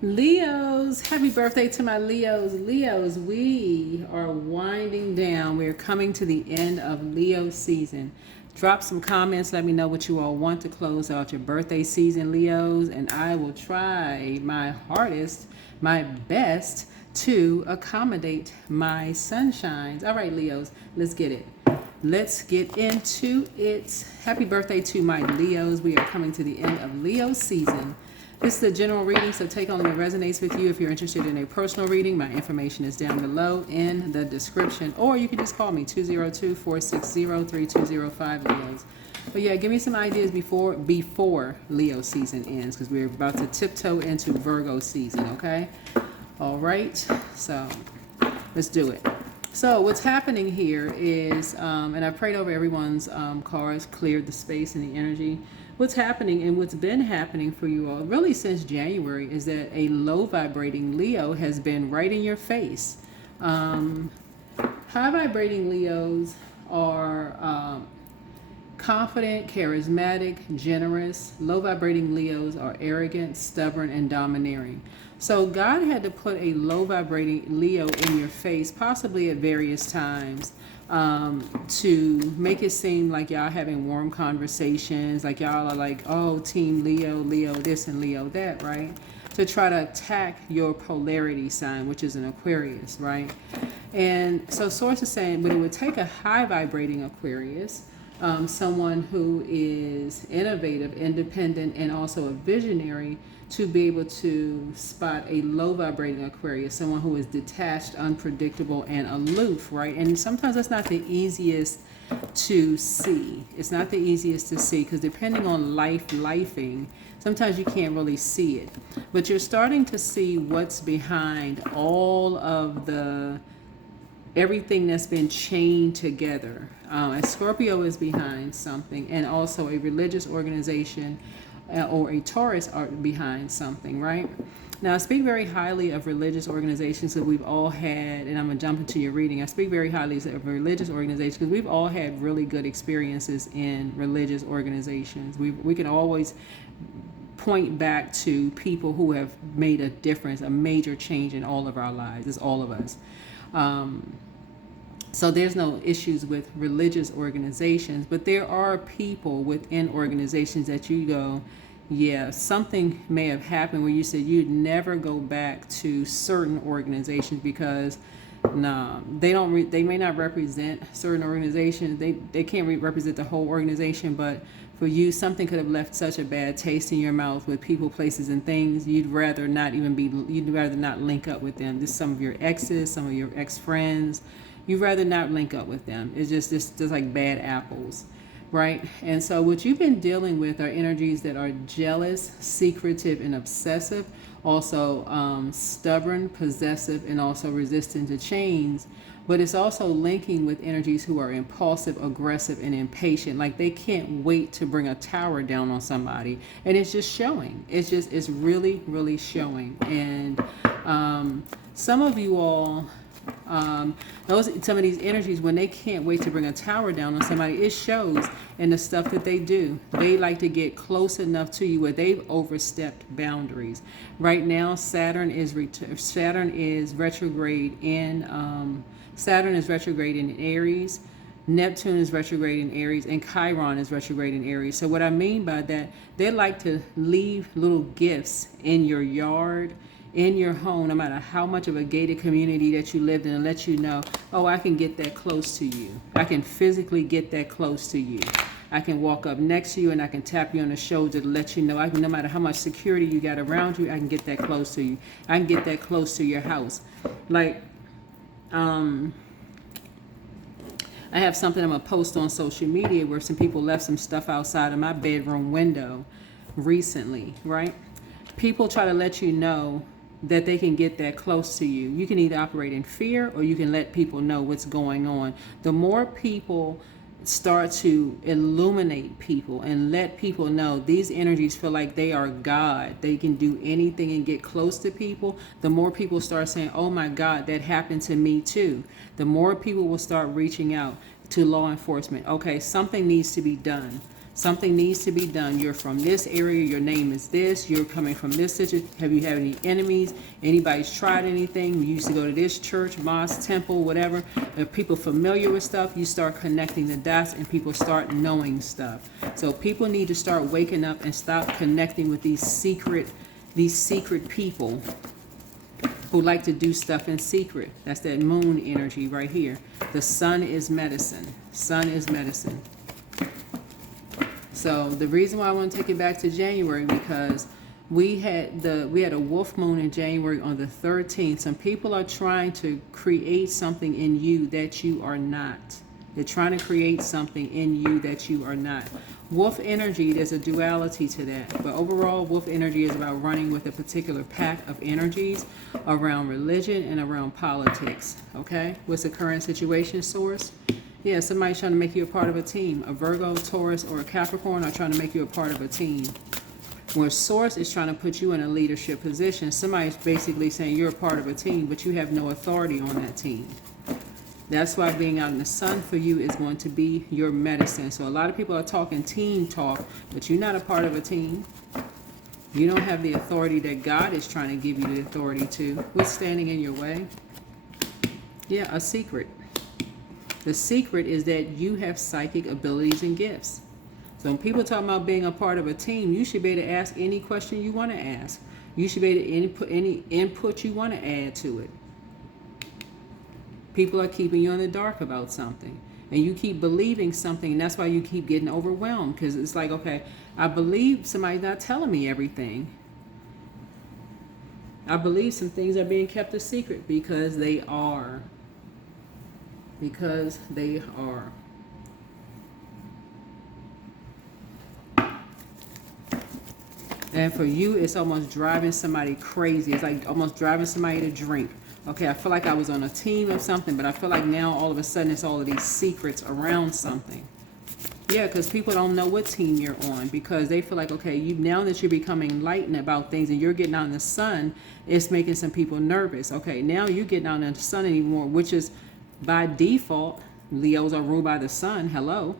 Leos, happy birthday to my Leos. Leos, we are winding down. We're coming to the end of Leo season. Drop some comments. Let me know what you all want to close out your birthday season, Leos, and I will try my hardest, my best to accommodate my sunshines. All right, Leos, let's get it. Let's get into it. Happy birthday to my Leos. We are coming to the end of Leo season. This is a general reading, so take on what resonates with you. If you're interested in a personal reading, my information is down below in the description. Or you can just call me, 202-460-3205, Leos. But yeah, give me some ideas before Leo season ends, because we're about to tiptoe into Virgo season, okay? All right, so let's do it. So what's happening here is, and I prayed over everyone's cards, cleared the space and the energy. What's happening and what's been happening for you all really since January is that a low vibrating Leo has been right in your face. High vibrating Leos are confident, charismatic, generous. Low vibrating Leos are arrogant, stubborn, and domineering. So God had to put a low vibrating Leo in your face, possibly at various times, to make it seem like y'all having warm conversations, like y'all are like, oh, team Leo, Leo this and Leo that, right? To try to attack your polarity sign, which is an Aquarius, right? And so Source is saying, but it would take a high vibrating Aquarius, someone who is innovative, independent, and also a visionary, to be able to spot a low vibrating Aquarius, someone who is detached, unpredictable, and aloof, right? And sometimes that's not the easiest to see. It's not the easiest to see because depending on lifing, sometimes you can't really see it. But you're starting to see what's behind all of everything that's been chained together. A Scorpio is behind something, and also a religious organization or a Taurus are behind something, right? Now, I speak very highly of religious organizations that we've all had, and I'm going to jump into your reading. I speak very highly of religious organizations because we've all had really good experiences in religious organizations. We can always point back to people who have made a difference, a major change in all of our lives. It's all of us. So there's no issues with religious organizations, but there are people within organizations that you go, yeah, something may have happened where you said you'd never go back to certain organizations because they may not represent certain organizations. They can't represent the whole organization, but for you, something could have left such a bad taste in your mouth with people, places, and things. You'd rather not link up with them. This is some of your exes, some of your ex-friends. You'd rather not link up with them. It's just like bad apples, right? And so what you've been dealing with are energies that are jealous, secretive, and obsessive, also stubborn, possessive, and also resistant to change. But it's also linking with energies who are impulsive, aggressive, and impatient. Like they can't wait to bring a tower down on somebody. And it's just showing. It's really, really showing. And some of you all, some of these energies, when they can't wait to bring a tower down on somebody, it shows in the stuff that they do. They like to get close enough to you where they've overstepped boundaries. Right now, Saturn is retrograde in Aries. Neptune is retrograde in Aries, and Chiron is retrograde in Aries. So what I mean by that, they like to leave little gifts in your yard, in your home, no matter how much of a gated community that you lived in, and let you know, oh, I can get that close to you. I can physically get that close to you. I can walk up next to you and I can tap you on the shoulder to let you know, no matter how much security you got around you, I can get that close to you. I can get that close to your house. Like, I have something I'm going to post on social media where some people left some stuff outside of my bedroom window recently, right? People try to let you know that they can get that close to you. You can either operate in fear or you can let people know what's going on. The more people start to illuminate people and let people know these energies feel like they are God, they can do anything and get close to people, the more people start saying, oh my God, that happened to me too. The more people will start reaching out to law enforcement. Okay, something needs to be done. Something needs to be done. You're from this area. Your name is this. You're coming from this situation. Have you had any enemies? Anybody's tried anything? You used to go to this church, mosque, temple, whatever. If people familiar with stuff, you start connecting the dots and people start knowing stuff. So people need to start waking up and stop connecting with these secret people who like to do stuff in secret. That's that moon energy right here. The sun is medicine. Sun is medicine. So the reason why I want to take it back to January, because we had a wolf moon in January on the 13th. Some people are trying to create something in you that you are not. They're trying to create something in you that you are not. Wolf energy, there's a duality to that. But overall, wolf energy is about running with a particular pack of energies around religion and around politics. Okay? What's the current situation, source? Yeah, somebody's trying to make you a part of a team. A Virgo, Taurus, or a Capricorn are trying to make you a part of a team. Where source is trying to put you in a leadership position, somebody's basically saying you're a part of a team, but you have no authority on that team. That's why being out in the sun for you is going to be your medicine. So a lot of people are talking team talk, but you're not a part of a team. You don't have the authority that God is trying to give you the authority to. What's standing in your way? Yeah, a secret. The secret is that you have psychic abilities and gifts. So when people talk about being a part of a team, you should be able to ask any question you want to ask. You should be able to input any input you want to add to it. People are keeping you in the dark about something. And you keep believing something, and that's why you keep getting overwhelmed. Because it's like, okay, I believe somebody's not telling me everything. I believe some things are being kept a secret because they are. Because they are. And for you, it's almost driving somebody crazy. It's like almost driving somebody to drink. Okay, I feel like I was on a team of something, but I feel like now all of a sudden it's all of these secrets around something. Yeah, because people don't know what team you're on, because they feel like, okay, now that you're becoming enlightened about things and you're getting out in the sun, it's making some people nervous. Okay, now you're getting out in the sun anymore, which is by default. Leos are ruled by the sun. Hello.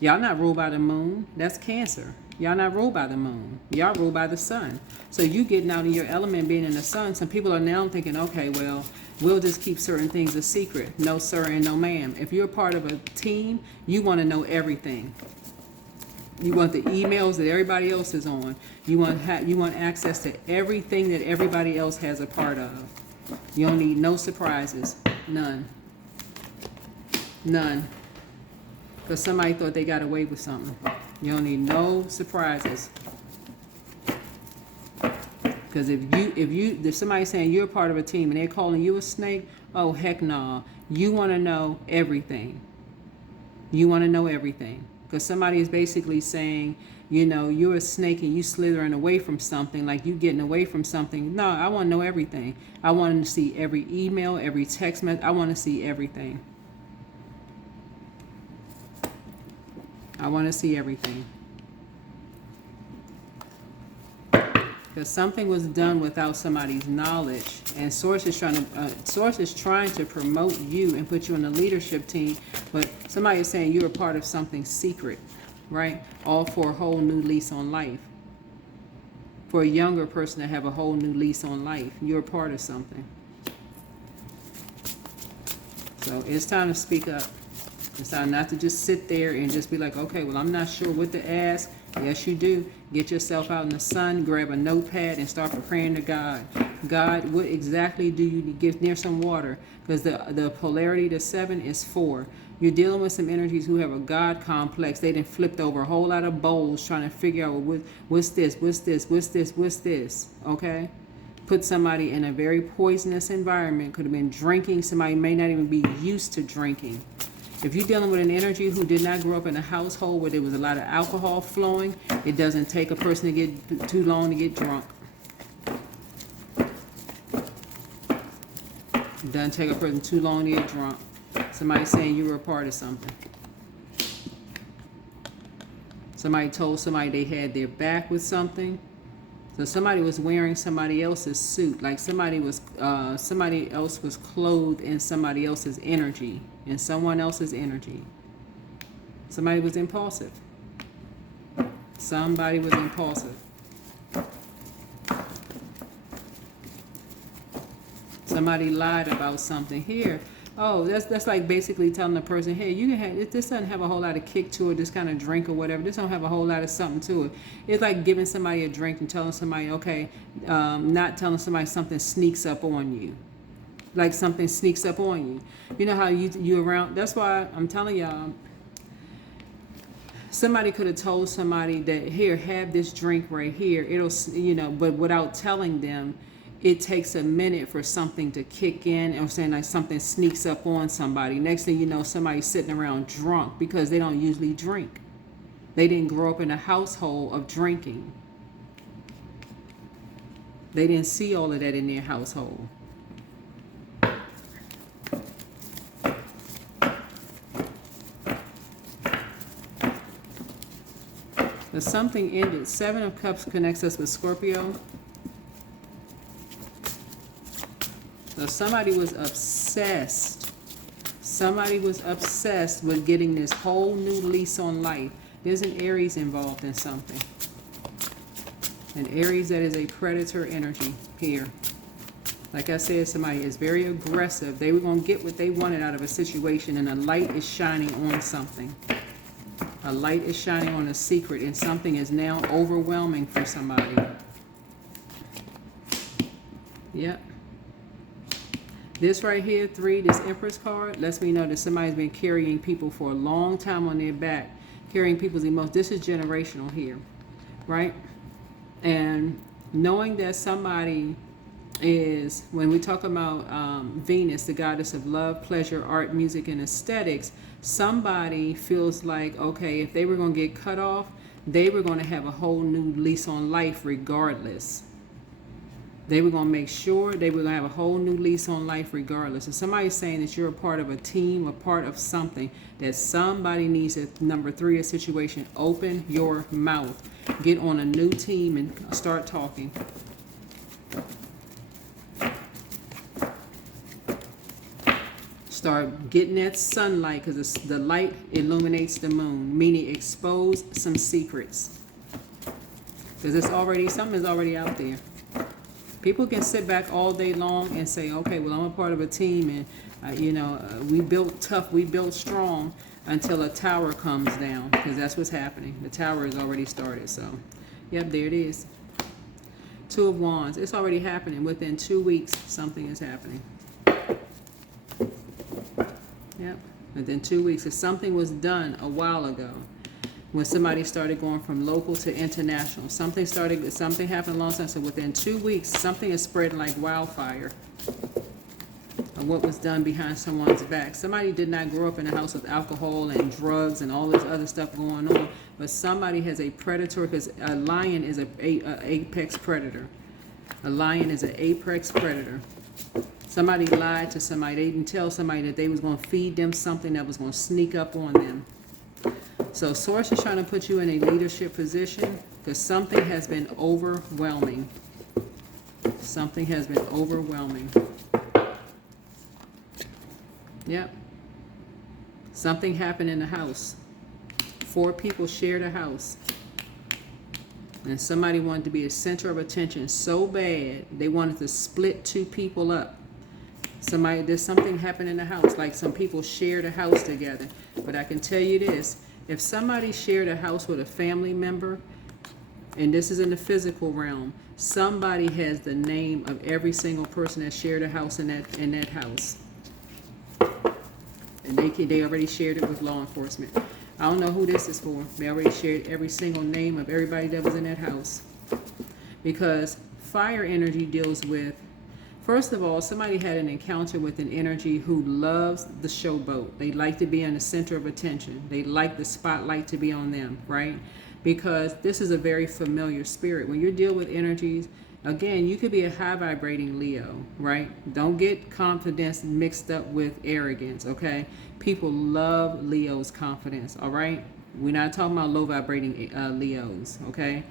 Y'all not ruled by the moon. That's Cancer. Y'all not ruled by the moon. Y'all ruled by the sun. So you getting out in your element, being in the sun. Some people are now thinking, okay, well, we'll just keep certain things a secret. No, sir, and no, ma'am. If you're part of a team, you want to know everything. You want the emails that everybody else is on. You want access to everything that everybody else has a part of. You don't need no surprises. None. None. Because somebody thought they got away with something. You don't need no surprises. Because if somebody's saying you're part of a team and they're calling you a snake, oh heck no. You want to know everything. You want to know everything. Because somebody is basically saying, you know, you're a snake and you slithering away from something, like you getting away from something. No, I want to know everything. I want to see every email, every text message. I want to see everything. I want to see everything. Because something was done without somebody's knowledge, and Source is trying to promote you and put you on a leadership team, but somebody is saying you're a part of something secret, right? All for a whole new lease on life. For a younger person to have a whole new lease on life, you're a part of something. So it's time to speak up. It's time not to just sit there and just be like, okay, well, I'm not sure what to ask. Yes, you do. Get yourself out in the sun, grab a notepad, and start praying to God. God, what exactly do you need? Get near some water, because the polarity to 7 is 4. You're dealing with some energies who have a God complex. They done flipped over a whole lot of bowls trying to figure out what's this, okay? Put somebody in a very poisonous environment. Could have been drinking. Somebody may not even be used to drinking. If you're dealing with an energy who did not grow up in a household where there was a lot of alcohol flowing, it doesn't take a person to get too long to get drunk. It doesn't take a person too long to get drunk. Somebody saying you were a part of something. Somebody told somebody they had their back with something. So somebody was wearing somebody else's suit, like somebody else was clothed in somebody else's energy, in someone else's energy. Somebody was impulsive. Somebody was impulsive. Somebody lied about something here. Oh, that's like basically telling the person, hey, you can have this doesn't have a whole lot of kick to it, this kind of drink or whatever. This don't have a whole lot of something to it. It's like giving somebody a drink and telling somebody, okay, not telling somebody something sneaks up on you. Like something sneaks up on you. You know how you around. That's why I'm telling y'all. Somebody could have told somebody that here, have this drink right here. It'll, but without telling them. It takes a minute for something to kick in, or saying like something sneaks up on somebody. Next thing you know, somebody's sitting around drunk because they don't usually drink. They didn't grow up in a household of drinking. They didn't see all of that in their household. The something ended. 7 of Cups connects us with Scorpio. So somebody was obsessed. Somebody was obsessed with getting this whole new lease on life. There's an Aries involved in something. An Aries that is a predator energy here. Like I said, somebody is very aggressive. They were going to get what they wanted out of a situation, and a light is shining on something. A light is shining on a secret, and something is now overwhelming for somebody. Yep. This right here, 3, this Empress card, lets me know that somebody's been carrying people for a long time on their back, carrying people's emotions. This is generational here, right? And knowing that somebody is, when we talk about Venus, the goddess of love, pleasure, art, music, and aesthetics, somebody feels like, okay, if they were going to get cut off, they were going to have a whole new lease on life regardless. They were going to make sure they were going to have a whole new lease on life regardless. If somebody's saying that you're a part of a team, a part of something, that somebody needs a number 3, a situation, open your mouth. Get on a new team and start talking. Start getting that sunlight, because the light illuminates the moon, meaning expose some secrets. Because it's already, something is already out there. People can sit back all day long and say, okay, well, I'm a part of a team, and, we built tough, we built strong, until a tower comes down, because that's what's happening. The tower has already started, so, yep, there it is. 2 of Wands. It's already happening. Within 2 weeks, something is happening. Yep, within 2 weeks. If something was done a while ago, when somebody started going from local to international, something happened a long time. So within 2 weeks, something is spreading like wildfire of what was done behind someone's back. Somebody did not grow up in a house with alcohol and drugs and all this other stuff going on, but somebody has a predator, because a lion is an apex predator. A lion is an apex predator. Somebody lied to somebody. They didn't tell somebody that they was going to feed them something that was going to sneak up on them. So Source is trying to put you in a leadership position, because something has been overwhelming. Something has been overwhelming. Yep. Something happened in the house. 4 people shared a house. And somebody wanted to be the center of attention so bad, they wanted to split 2 people up. There's something happened in the house, like some people shared a house together. But I can tell you this, if somebody shared a house with a family member, and this is in the physical realm, somebody has the name of every single person that shared a house in that house. And they already shared it with law enforcement. I don't know who this is for. They already shared every single name of everybody that was in that house. Because fire energy deals with, first of all, somebody had an encounter with an energy who loves the showboat. They like to be in the center of attention. They like the spotlight to be on them, right? Because this is a very familiar spirit. When you deal with energies, again, you could be a high vibrating Leo, right? Don't get confidence mixed up with arrogance, okay? People love Leo's confidence, all right? We're not talking about low vibrating Leos, okay?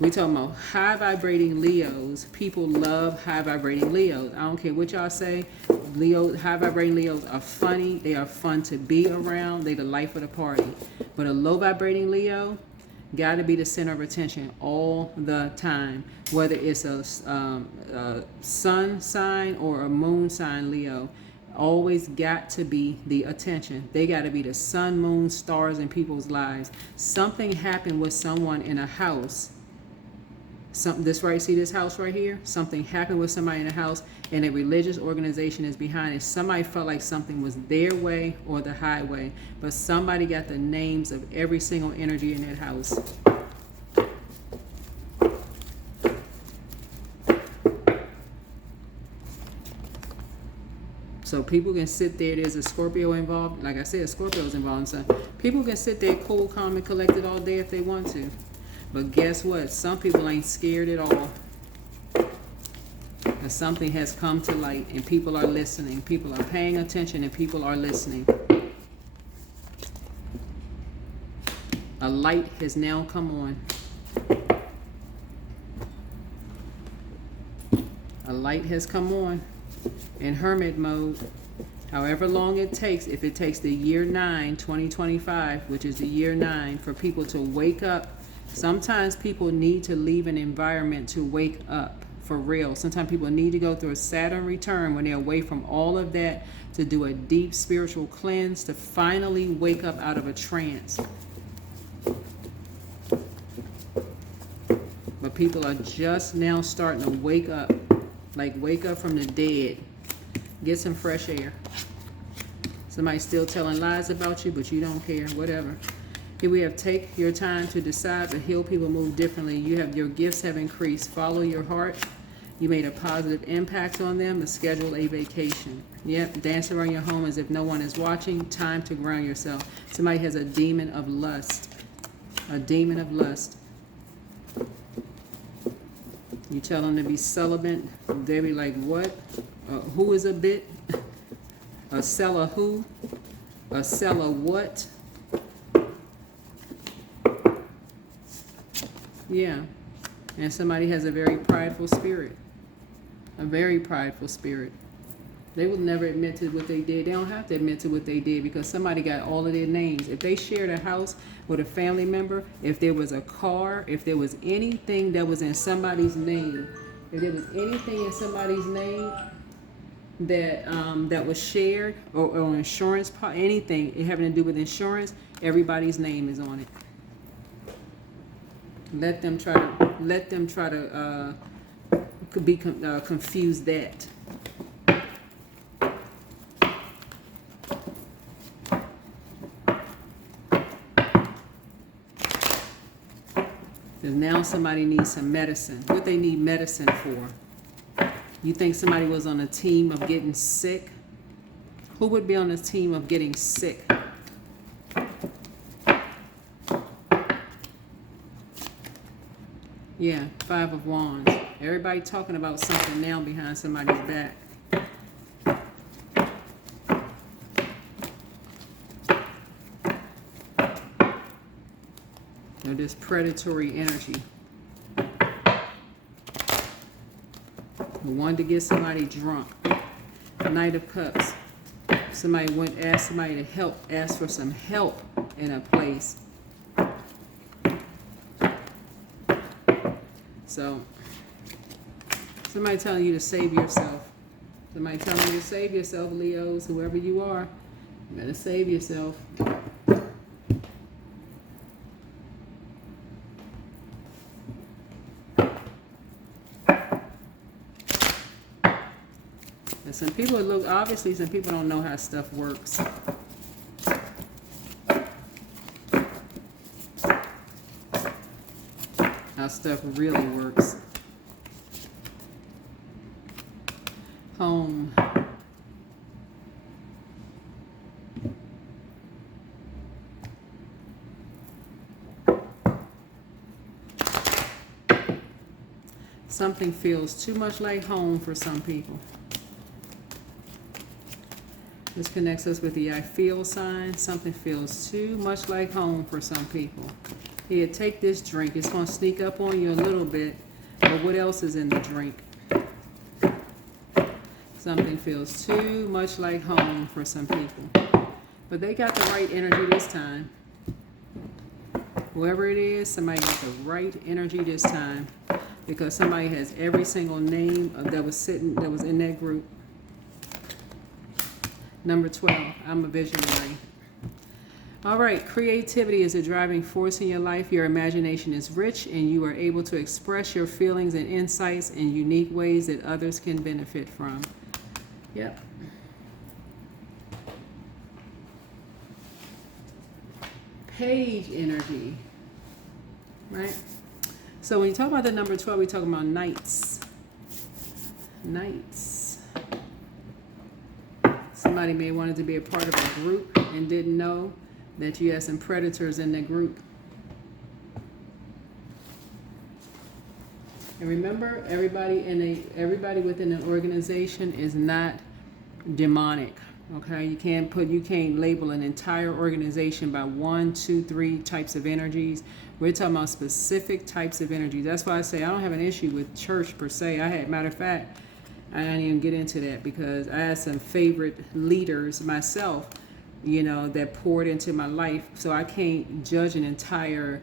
We're talking about high vibrating Leos. People love high vibrating Leos. I don't care what y'all say. High vibrating Leos are funny. They are fun to be around. They're the life of the party. But a low vibrating Leo, got to be the center of attention all the time, whether it's a sun sign or a moon sign, Leo. Always got to be the attention. They got to be the sun, moon, stars in people's lives. Something happened with someone in a house. This right, see this house right here? Something happened with somebody in a house, and a religious organization is behind it. Somebody felt like something was their way or the highway, but somebody got the names of every single energy in that house. So people can sit there. There's a Scorpio involved. Like I said, Scorpio's involved. So people can sit there cool, calm, and collected all day if they want to. But guess what? Some people ain't scared at all. And something has come to light, and people are listening. People are paying attention, and people are listening. A light has now come on. A light has come on. In hermit mode, however long it takes, if it takes the year 9, 2025, which is the year 9, for people to wake up. Sometimes people need to leave an environment to wake up, for real. Sometimes people need to go through a Saturn return when they're away from all of that, to do a deep spiritual cleanse, to finally wake up out of a trance. But people are just now starting to wake up. Like, wake up from the dead. Get some fresh air. Somebody's still telling lies about you, but you don't care. Whatever. Here we have, take your time to decide to heal people, move differently. Your gifts have increased. Follow your heart. You made a positive impact on them. Schedule a vacation. Yep. Dance around your home as if no one is watching. Time to ground yourself. Somebody has a demon of lust. A demon of lust. You tell them to be celibate, they be like, what? Who is a bit? A seller who? A seller what? Yeah. And somebody has a very prideful spirit. A very prideful spirit. They will never admit to what they did. They don't have to admit to what they did because somebody got all of their names. If they shared a house with a family member, if there was a car, if there was anything that was in somebody's name, if there was anything in somebody's name that was shared or insurance, anything having to do with insurance, everybody's name is on it. Let them try to confuse that. Because now somebody needs some medicine. What they need medicine for? You think somebody was on a team of getting sick? Who would be on a team of getting sick? Yeah, 5 of Wands. Everybody talking about something now behind somebody's back. This predatory energy. Wanted to get somebody drunk. Knight of Cups. Somebody asked somebody to help, ask for some help in a place. So, somebody telling you to save yourself. Somebody telling you to save yourself, Leos, whoever you are. You better save yourself. And some people obviously some people don't know how stuff works. How stuff really works. Home. Something feels too much like home for some people. This connects us with the I feel sign. Something feels too much like home for some people. Here, take this drink. It's going to sneak up on you a little bit. But what else is in the drink? Something feels too much like home for some people. But they got the right energy this time. Whoever it is, somebody got the right energy this time, because somebody has every single name that was in that group. Number 12, I'm a visionary. All right, creativity is a driving force in your life. Your imagination is rich, and you are able to express your feelings and insights in unique ways that others can benefit from. Yep. Page energy, right? So when you talk about the number 12, we're talking about knights. Knights. Somebody may wanted to be a part of a group and didn't know that you had some predators in the group. And remember, everybody within an organization is not demonic. Okay, you can't label an entire organization by 1, 2, 3 types of energies. We're talking about specific types of energies. That's why I say I don't have an issue with church per se. Matter of fact, I didn't even get into that because I had some favorite leaders myself, that poured into my life. So I can't judge an entire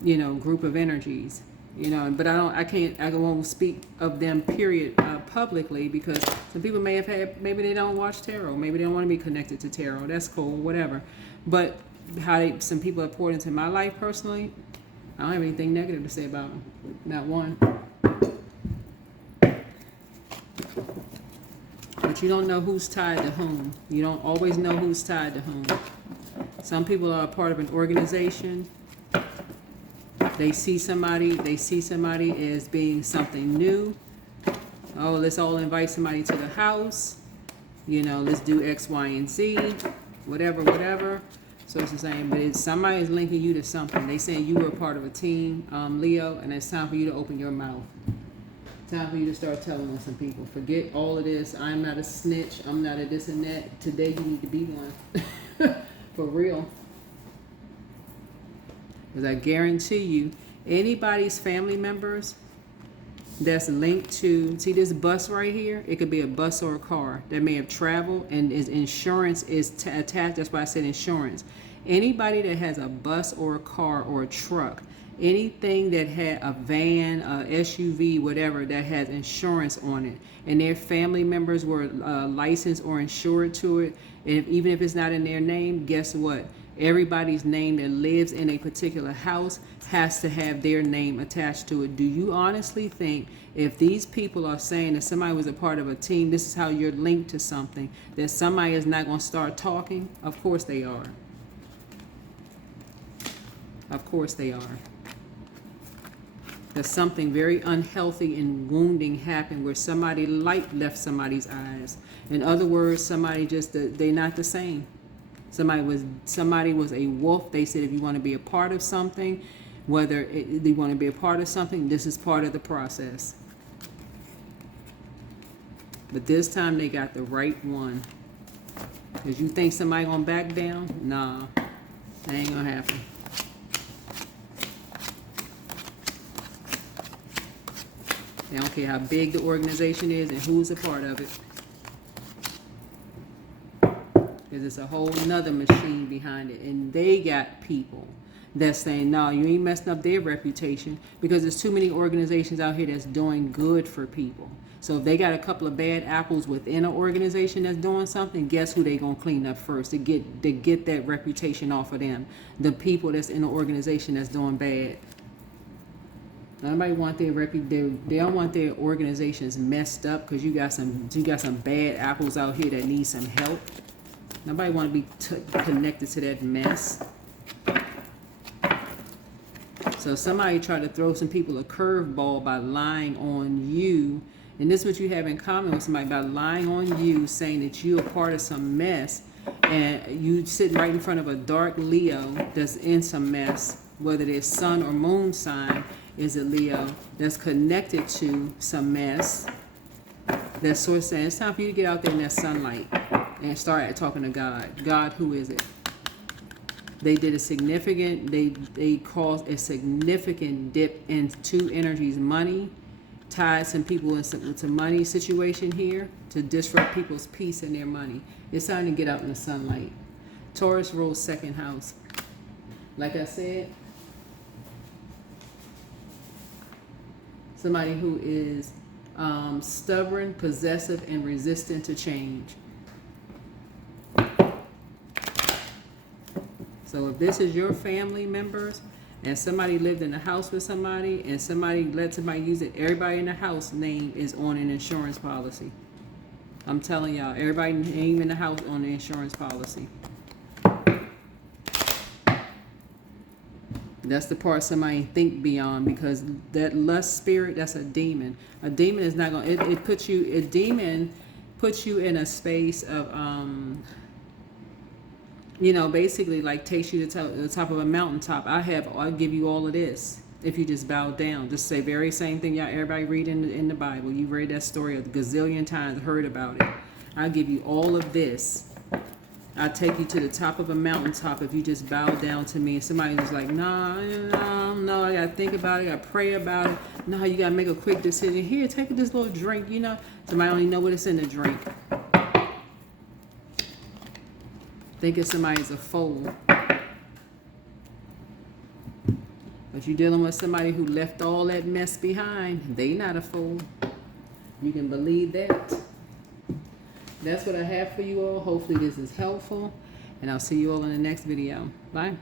group of energies, but I won't speak of them period publicly, because some people maybe they don't watch tarot, maybe they don't want to be connected to tarot. That's cool, whatever. But some people have poured into my life personally, I don't have anything negative to say about them, not one. But you don't know who's tied to whom. You don't always know who's tied to whom. Some people are a part of an organization. They see somebody as being something new. Oh, let's all invite somebody to the house. Let's do X, Y, and Z. Whatever. So it's the same. But somebody is linking you to something. They saying you were a part of a team, Leo, and it's time for you to open your mouth. Time for you to start telling on some people. Forget all of this. I'm not a snitch. I'm not a this and that. Today you need to be one. For real. Because I guarantee you, anybody's family members that's linked to, see this bus right here? It could be a bus or a car that may have traveled, and his insurance is attached. That's why I said insurance. Anybody that has a bus or a car or a truck, anything that had a van, a SUV, whatever, that has insurance on it, and their family members were licensed or insured to it, and even if it's not in their name, guess what? Everybody's name that lives in a particular house has to have their name attached to it. Do you honestly think if these people are saying that somebody was a part of a team, this is how you're linked to something, that somebody is not going to start talking? Of course they are. Of course they are. There's something very unhealthy and wounding happened where somebody light left somebody's eyes. In other words, somebody they're not the same. Somebody was a wolf. They said if you want to be a part of something, they want to be a part of something, this is part of the process. But this time they got the right one. Because you think somebody gonna back down? Nah, that ain't gonna happen. They don't care how big the organization is and who's a part of it. Because it's a whole nother machine behind it. And they got people that's saying, no, you ain't messing up their reputation, because there's too many organizations out here that's doing good for people. So if they got a couple of bad apples within an organization that's doing something, guess who they gonna clean up first to get that reputation off of them? The people that's in the organization that's doing bad. Nobody want they don't want their organizations messed up because you got some bad apples out here that need some help. Nobody want to be connected to that mess. So somebody tried to throw some people a curveball by lying on you, and this is what you have in common with somebody, by lying on you, saying that you're a part of some mess, and you sitting right in front of a dark Leo that's in some mess, whether their sun or moon sign is a Leo that's connected to some mess. That's sort of saying it's time for you to get out there in that sunlight and start talking to God. God, who is it? They caused a significant dip in two energies, money, tied some people into money situation here to disrupt people's peace and their money. It's time to get out in the sunlight. Taurus rules second house. Like I said, somebody who is stubborn, possessive, and resistant to change. So if this is your family members and somebody lived in a house with somebody and somebody let somebody use it, everybody in the house name is on an insurance policy. I'm telling y'all, everybody name in the house on the insurance policy. That's the part somebody think beyond, because that lust spirit, that's a demon. A demon is not going to, a demon puts you in a space of, you know, basically like takes you to the top of a mountaintop. I'll give you all of this if you just bow down. Just say very same thing y'all everybody read in the Bible. You read that story a gazillion times, heard about it. I'll give you all of this. I'll take you to the top of a mountaintop if you just bow down to me. And somebody was like, no, I gotta think about it, I gotta pray about it. No, you gotta make a quick decision. Here, take this little drink, you know. Somebody don't even know what it's in the drink. Thinking somebody's a fool. But you're dealing with somebody who left all that mess behind. They not a fool. You can believe that. That's what I have for you all. Hopefully this is helpful. And I'll see you all in the next video. Bye.